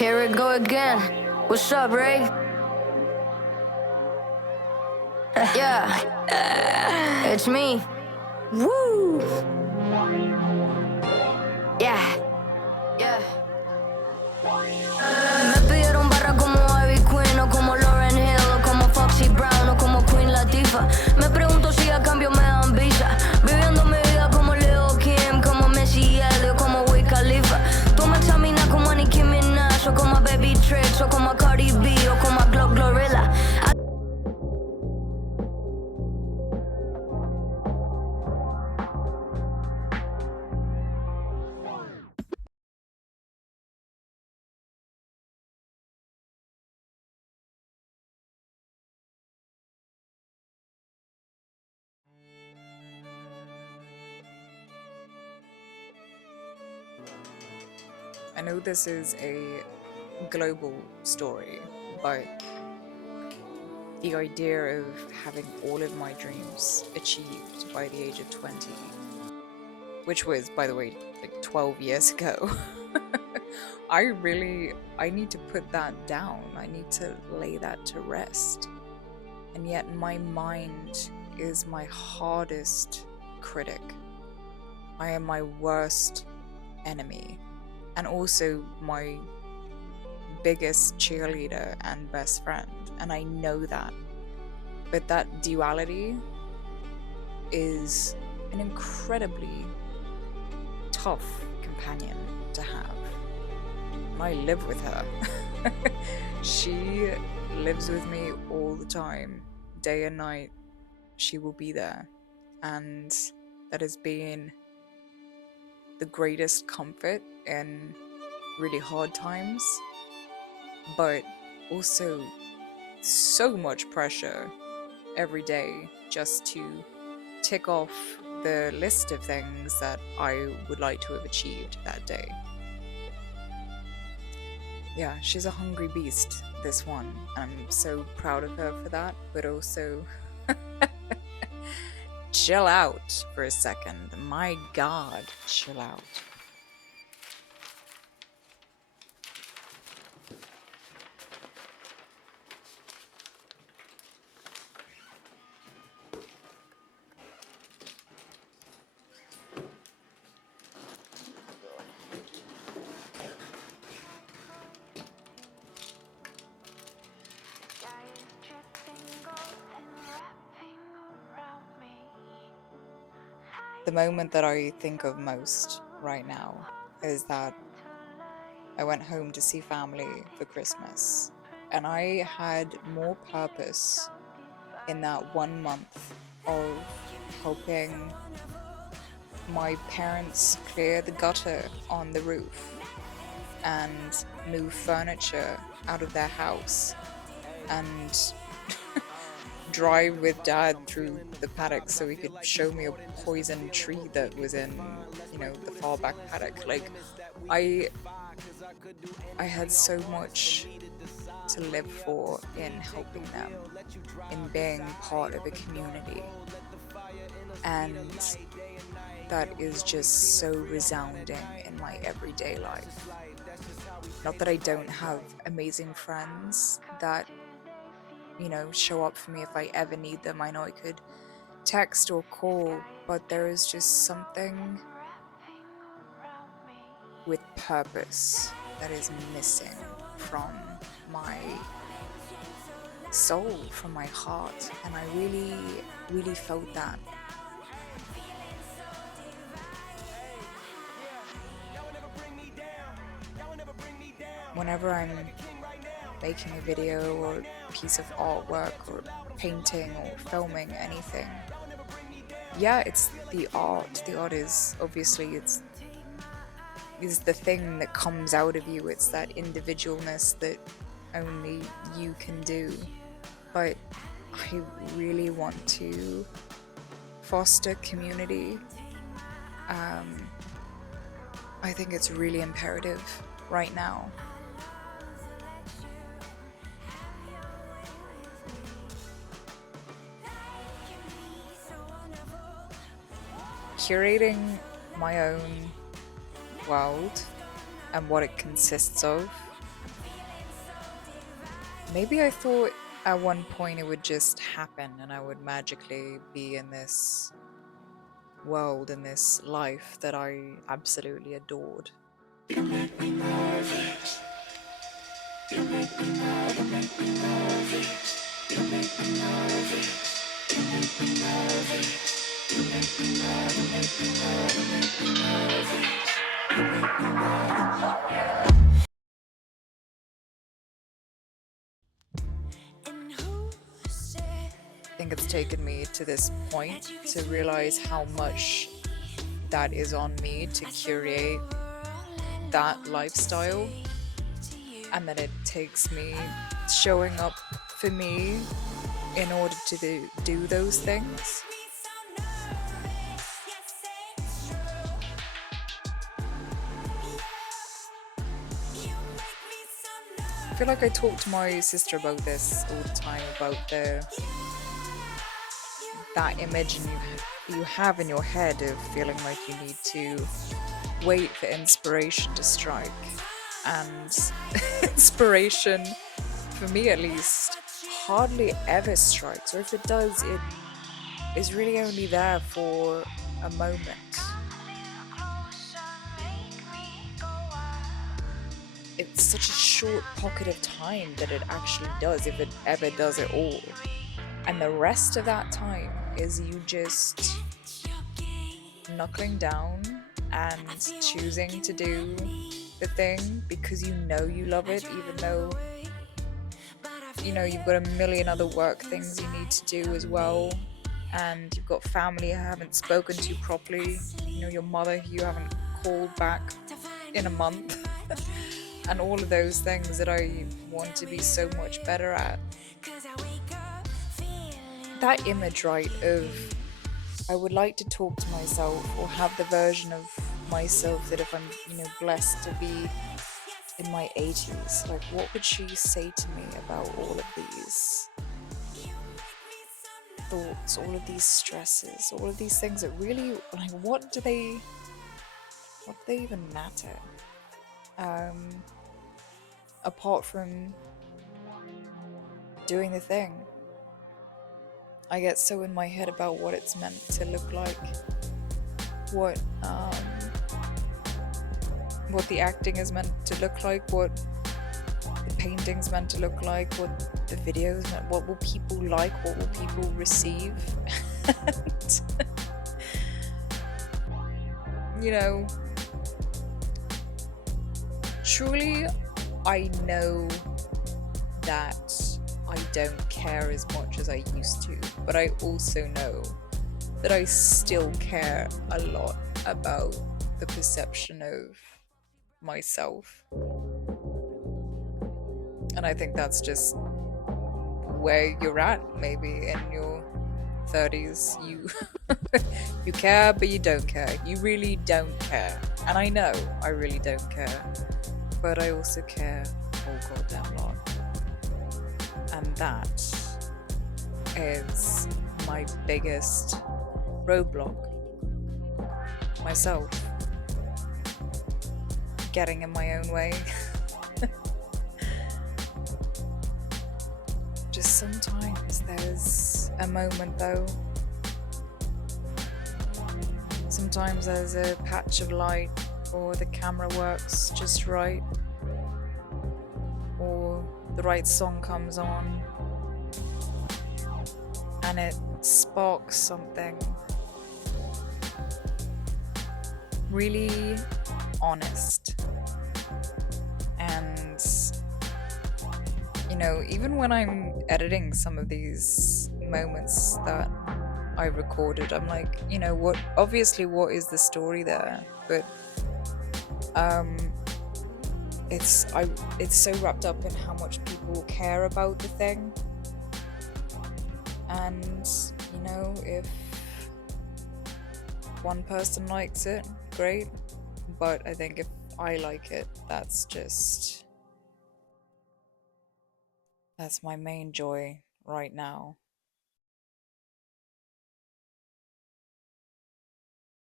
Here we go again. What's up, Ray? Yeah, it's me. Woo! Yeah, yeah. Me pidieron barra como Ivy Queen o como Lauren Hill o como Foxy Brown o como Queen Latifah. Me pregunto si a cambio me dan visa. Viviendo mi vida como Lil Kim, como Missy Elliott, como Wiz Khalifa. Tú me examinas como Nicki Minaj o como Baby Tricks o como Cardi B o como Glorilla. I know this is a global story, but the idea of having all of my dreams achieved by the age of 20, which was, by the way, like 12 years ago, I need to put that down. I need to lay that to rest. And yet my mind is my hardest critic. I am my worst enemy. And also my biggest cheerleader and best friend, and I know that. But that duality is an incredibly tough companion to have. And I live with her. She lives with me all the time, day and night. She will be there, and that has been the greatest comfort in really hard times, but also so much pressure every day just to tick off the list of things that I would like to have achieved that day. Yeah, she's a hungry beast, this one. I'm so proud of her for that, but also chill out for a second. My God, chill out. The moment that I think of most right now is that I went home to see family for Christmas, and I had more purpose in that 1 month of helping my parents clear the gutter on the roof and move furniture out of their house and drive with Dad through the paddock so he could show me a poison tree that was in, the far back paddock. Like, I had so much to live for in helping them, in being part of a community, and that is just so resounding in my everyday life. Not that I don't have amazing friends that show up for me if I ever need them. I know I could text or call, but there is just something with purpose that is missing from my soul, from my heart, and I really, really felt that. Whenever I'm making a video or a piece of artwork or painting or filming anything, yeah, it's the art. The art is obviously is the thing that comes out of you. It's that individualness that only you can do. But I really want to foster community. I think it's really imperative right now. Curating my own world and what it consists of maybe I thought at one point it would just happen and I would magically be in this world, in this life that I absolutely adored. You make me nervous. You make me nervous. You make me nervous. You make me nervous. You make me nervous. You make me nervous. You make me nervous. I think it's taken me to this point to realize how much that is on me to curate that lifestyle, and that it takes me showing up for me in order to do those things. I feel like I talk to my sister about this all the time, about that image you have in your head of feeling like you need to wait for inspiration to strike. And inspiration, for me at least, hardly ever strikes, or if it does, it is really only there for a moment. It's such a short pocket of time that it actually does, if it ever does at all. And the rest of that time is you just knuckling down and choosing to do the thing because you know you love it, even though you've got a million other work things you need to do as well, and you've got family you haven't spoken to properly, your mother who you haven't called back in a month, and all of those things that I want to be so much better at. That image, right, of I would like to talk to myself or have the version of myself that if I'm, blessed to be in my 80s, like what would she say to me about all of these thoughts, all of these stresses, all of these things that really, like, what do they even matter? Apart from doing the thing. I get so in my head about what it's meant to look like, what the acting is meant to look like, what the painting's meant to look like, what the videos meant, what will people like, what will people receive. And, truly, I know that I don't care as much as I used to, but I also know that I still care a lot about the perception of myself. And I think that's just where you're at, maybe in your 30s. You care, but you don't care. You really don't care. And I know I really don't care, but I also care a whole goddamn lot. And that is my biggest roadblock. Myself. Getting in my own way. Just sometimes there's a moment though. Sometimes there's a patch of light, or the camera works just right, or the right song comes on and it sparks something really honest. And even when I'm editing some of these moments that I recorded, I'm like, what is the story there? But it's so wrapped up in how much people care about the thing. And if one person likes it, great, but I think if I like it, that's my main joy right now.